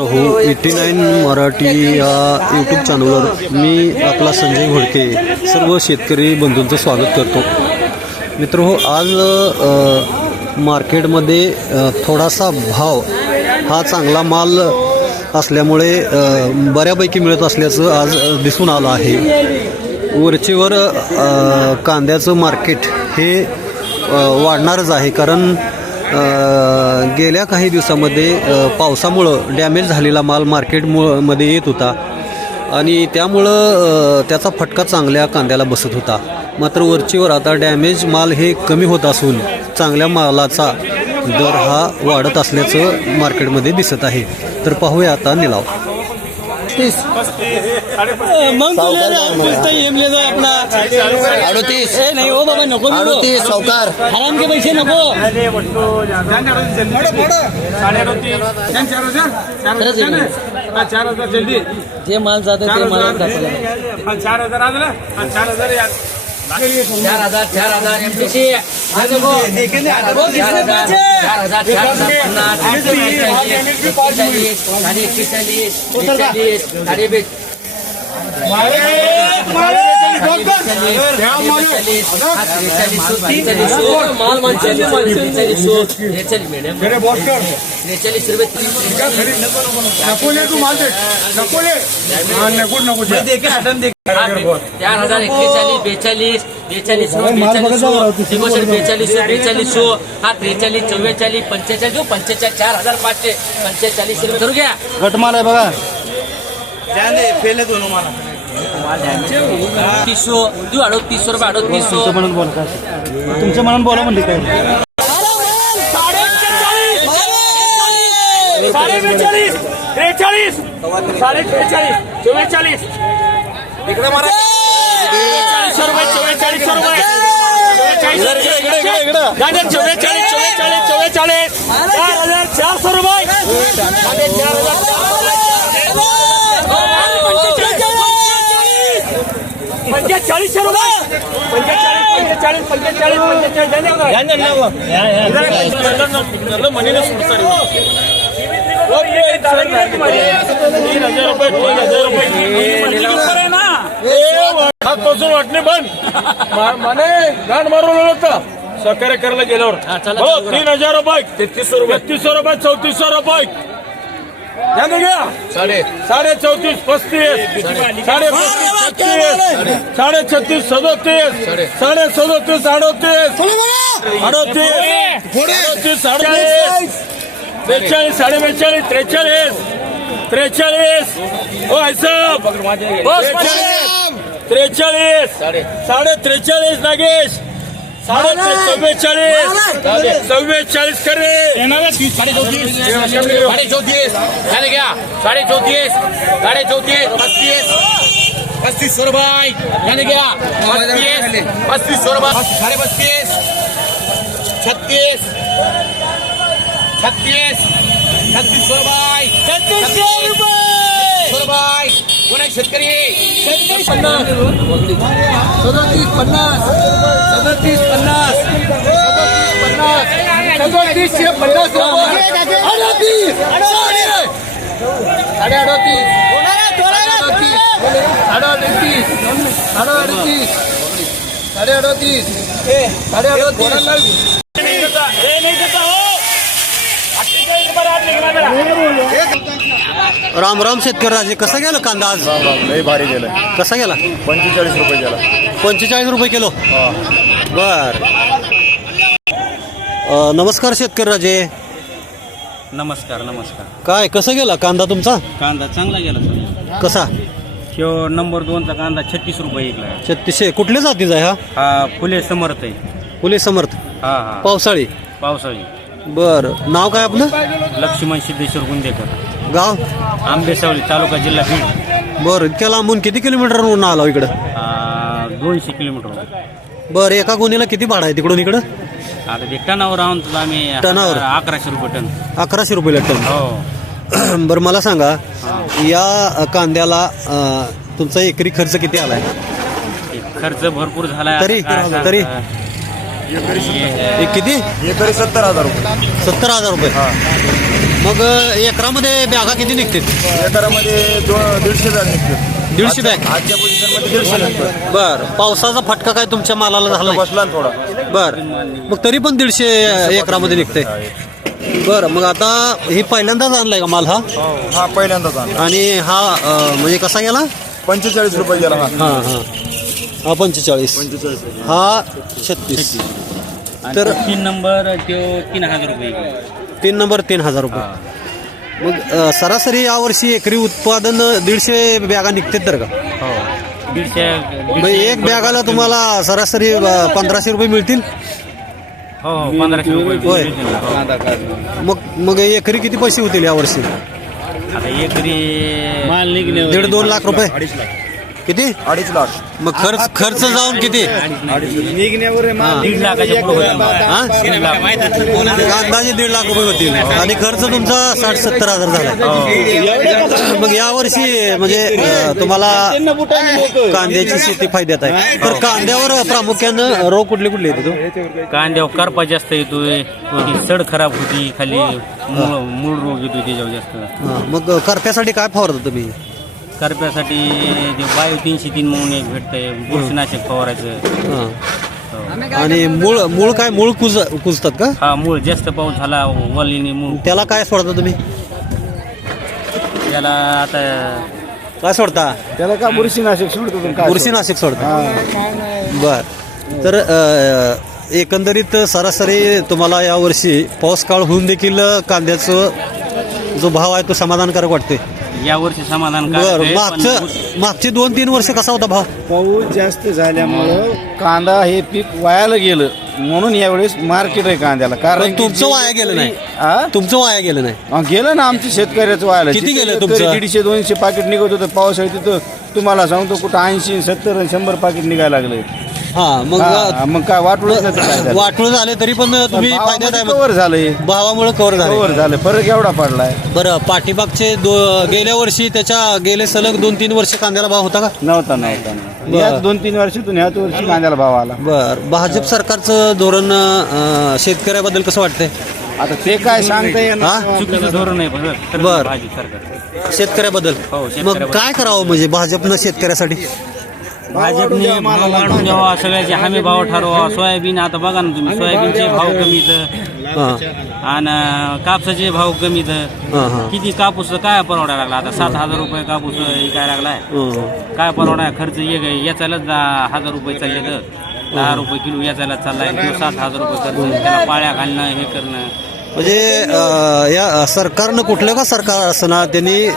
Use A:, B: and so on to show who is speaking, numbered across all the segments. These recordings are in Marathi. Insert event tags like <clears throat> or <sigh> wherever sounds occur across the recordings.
A: हो एटी नाईन मराठी या यूट्यूब चॅनलवर मी आपला संजय घोडके सर्व शेतकरी बंधूंचं स्वागत करतो. मित्र हो आज मार्केटमध्ये थोडासा भाव हा चांगला माल असल्यामुळे बऱ्यापैकी मिळत असल्याचं आज दिसून आलं आहे. वरचेवर कांद्याचं मार्केट हे वाढणारच आहे. कारण गेल्या काही दिवसामध्ये पावसामुळं डॅमेज झालेला माल मार्केटमध्ये येत होता. आणि त्यामुळं त्याचा फटका चांगल्या कांद्याला बसत होता. मात्र वरचीवर आता डॅमेज माल हे कमी होत असून चांगल्या मालाचा दर हा वाढत असल्याचं मार्केटमध्ये दिसत आहे. तर पाहूया आता निलाव.
B: मग आपला.
C: अडोतीस.
B: ए नाही हो बाबा नको
C: अडोतीस सावकार.
B: हराम के पैसे नको.
D: चार हजार जल्दी.
B: जे माल जातं ते मला
D: चार हजार चार हजार यार
E: चार हजार चार हजार एमपीसी चार हजार चार हजार पन्नास एक्केचाळीस साडे एक्केचाळीस चाळीस साडे बे त्रेचाळीस त्रेचाळीस मॅडम रुपये चार हजार एक्केचाळीस बेचाळीस बेचाळीस बेचाळीस बेचाळीस सो हा त्रेचाळीस चव्वेचाळीस पंचेचाळीस पंचेचाळीस चार हजार पाचशे पंचेचाळीस रुपये धरू घ्या
C: गटमाल आहे बघा
E: तीसशो देऊ अडोतीसशे रुपये अडोतीसशे
C: म्हणून बोला काय तुमच्या मनात बोला म्हणले काय?
D: साडे बेचाळीस त्रेचाळीस साडे त्रेचाळीस चव्वेचाळीस. इकडे मारा. चव्वेचाळीस रुपये चव्वेचाळीस रुपये. चव्वेचाळीस चव्वेचाळीस. चव्वेचाळीस चार हजार चारशे रुपये. चार हजार पंचेचाळीस रुपये पंचेचाळीस पंचेचाळीस तीन हजार रुपये तीन हजार रुपये. वाटणे बंद. माने गाण मारून होतं सहकार्य करायला गेल्यावर. हो तीन हजार रुपये. तेहतीसशे रुपये. तेहतीसशे रुपये चौतीसशे रुपये. साडे साडे. चौतीस पस्तीस. साडे. पस्तीस छत्तीस साडे. छत्तीस सदोतीस. साडे. सदोतीस अडोतीस. अडोतीस. अडोतीस साडेचाळीस बेचाळीस. साडे बेचाळीस त्रेचाळीस. त्रेचाळीस. हो ऐसा त्रेचाळीस. साडे. त्रेचाळीस नागेश. साडे चव्वेचाळीस चव्वेचाळीस करे।
E: साडे चौतीस। झाले घ्या साडे चौतीस। साडे चौतीस। पस्तीस पस्तीस रुपये झाले घ्या पस्तीस पस्तीस रुपये साडे पस्तीस छत्तीस। छत्तीस। छत्तीस रुपये छत्तीस रुपये कोण आहे शेतकरी? पन्नास. सदतीस पन्नास. सदतीस पन्नास. सदतीस पन्नास. पन्नास रुपये अडतीस. साडे अडतीस. अडतीस. अडतीस. साडे अडतीस. साडे अडतीस.
A: राम राम शेतकरी राजे कसा गेला कांदा आज?
F: लय भारी गेलं
A: कसा गेला?
F: पंचेचाळीस रुपये गेला.
A: पंचेचाळीस रुपये किलो? बर. अ, नमस्कार शेतकरी राजे
G: नमस्कार नमस्कार.
A: काय कसं गेला कांदा तुमचा?
G: कांदा चांगला गेला सर.
A: कसा?
G: ह्यो नंबर दोनचा कांदा छत्तीस रुपये विकला
A: छत्तीसशे. कुठल्या जातीचा आहे हा?
G: हा फुले समर्थ आहे.
A: पोलीस समर्थ.
G: हा हा.
A: पावसाळी.
G: पावसाळी.
A: बर. नाव काय आपलं?
G: लक्ष्मण सिद्धेश्वर गुंदेकर.
A: गाव?
G: आंबेसावली तालुका जिल्हा बीड.
A: बर इतक्या लांबून किती किलोमीटर आला इकडं?
G: आ, दोनशे किलोमीटर
A: बर एका गुन्ह्याला किती भाडं आहे तिकडून इकडं?
G: आता ते टनावर आम्ही
A: टनावर?
G: अकराशे रुपये टन.
A: अकराशे रुपये टन
G: हो. <clears throat>
A: बरं मला सांगा या कांद्याला अ, तुमचा एकरी खर्च किती आलाय?
G: ते खर्च भरपूर झाला
A: तरी- तरी? एक किती?
F: एकरी सत्तर हजार रुपये.
A: सत्तर हजार रुपये. मग एकरामध्ये बॅगा किती निघतात
F: एकरामध्ये दीडशे बॅग निघतात
A: दीडशे बॅग?
F: आजच्या पोझिशनमध्ये दीडशे निघतात
A: बर. पावसाचा फटका काय तुमच्या मालाला झाला
F: बसला ना थोडा.
A: बर. मग तरी पण दीडशे एकरामध्ये निघते बर मग आता ही पहिल्यांदाच आणलाय का माल हा?
F: हा पहिल्यांदाच आणला.
A: आणि हा अ, म्हणजे कसा गेला?
F: पंचेचाळीस रुपये गेला हा.
A: हा हा. हा पंचेचाळीस.
F: पंचेचाळीस
A: हा छत्तीस. तर
G: तीन नंबर तो तीन हजार रुपये
A: तीन नंबर तीन हजार रुपये. मग अ, सरासरी यावर्षी एकरी उत्पादन दीडशे बॅगा निघतात तर का?
G: हो. दीडशे
A: मग एक बॅगाला तुम्हाला सरासरी अ, पंधराशे रुपये मिळतील?
G: हो हो पंधराशे
A: होय.
G: रुपये हो.
A: मग मग एकरी किती पैसे होतील यावर्षी?
G: आता एकरी
B: माल निघणे
A: दीड दोन लाख रुपये.
F: अडीच लाख.
A: किती?
F: अडीच लाख.
A: मग खर्च खर्च जाऊन किती? हा.
G: दीड लाखाच्या पुढे.
A: हा? अंदाजे दीड लाख रुपये होतील. आणि खर्च तुमचा साठ सत्तर हजार झाला. मग यावर्षी म्हणजे अ, तुम्हाला कांद्याची शेती फायद्यात आहे. तर कांद्यावर प्रामुख्यानं रोग कुठले कुठले येते तो?
G: कांद्यावर करपा जास्त येतोय. ती सड खराब होती. खाली मूळ मूळ रोग त्याच्यावर जास्त.
A: हा, मग करप्यासाठी काय फवारता तुम्ही?
G: करप्यासाठी ते बायो तीनशे तीन म्हणून एक भेटतंय बुरशीनाशक फवारायचं.
A: हा. आणि मूळ मूळ काय मूळ कुज कुजतात का?
G: हा मूळ जास्त पाऊस झाला वल्लीने मूळ.
A: त्याला काय सोडता तुम्ही?
G: त्याला आता
A: काय सोडता?
C: त्याला का बुरशीनाशक सोडतो
A: बुरशीनाशक सोडता? बर. तर अ, एकंदरीत सरासरी तुम्हाला यावर्षी पाऊस काळ होऊन देखील कांद्याचं जो भाव आहे तो समाधानकारक वाटते
G: या वर्षी समाधान
A: बर मागचं मागचे दोन तीन वर्ष कसा होता भाव?
C: पाऊस जास्त झाल्यामुळं कांदा हे पीक वायाला गेलं. म्हणून यावेळेस मार्केट आहे कांद्याला. कारण की
A: तुमचं
C: जे-
A: वाया गेलं नाही.
C: आ?
A: तुमचं वाया गेलं नाही.
C: गेलं ना आमच्या शेतकऱ्याचं व्हायला
A: किती गेलं तुमचं?
C: दीडशे दोनशे पाकिट निघत होतं पावसाळी तिथं तुम्हाला सांगतो कुठं ऐंशी सत्तर शंभर पाकिट निघायला लागले.
A: हा मग
C: मग काय वाटलं काय झालं?
A: वाटूळ झाले तरी पण तुम्ही फायद्यात आहे
C: कवर झालंय.
A: भावामुळे कव्हर झाले
C: कवर झालं फरक एवढा पडलाय.
A: बरं पाठीमागचे दो गेल्या वर्षी त्याच्या गेले सलग दोन तीन वर्ष कांद्याला भाव होता का?
C: नव्हता नव्हता नव्हता.
A: बरं.
C: याच दोन तीन वर्षातून ह्याच वर्षी कांद्याला भाव आला.
A: बर भाजप सरकारचं धोरण अं, शेतकऱ्याबद्दल कसं वाटतंय?
C: आता ते काय सांगता
A: हा?
C: येणार
G: चुकीचं धोरण आहे बरं. सरकार
A: शेतकऱ्याबद्दल.
G: हो,
A: मग. काय करावं म्हणजे भाजपनं शेतकऱ्यासाठी?
G: भाजपने भाव वाढून द्यावा सगळ्याचे हमी भाव ठरवा सोयाबीन आता बघा ना तुम्ही सोयाबीनचे भाव कमीच आणि कापसाचे भाव कमीच किती कापूस काय परवडायला लागला? आता सात हजार रुपये कापूस काय लागलाय. काय परवडाय खर्च एक याचायलाच दहा हजार रुपये चालले तर. दहा रुपये किलो याचायला चाललाय किलो सात हजार रुपये खर्च. त्याला पाळ्या घालणं हे करणं.
A: म्हणजे या सरकारनं कुठलं का सरकार असना त्यांनी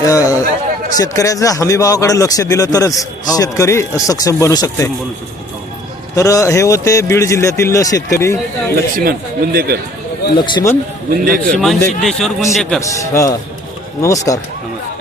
A: शेतकऱ्याच्या हमी भावाकडे लक्ष दिलं तरच शेतकरी सक्षम बनू शकते.
G: शकतो.
A: तर हे होते बीड जिल्ह्यातील शेतकरी.
C: लक्ष्मण गुंदेकर.
A: लक्ष्मण?
C: गुंदेकर.
G: लक्ष्मण सिद्धेश्वर गुंदेकर.
A: हा. नमस्कार.
G: नमस्कार.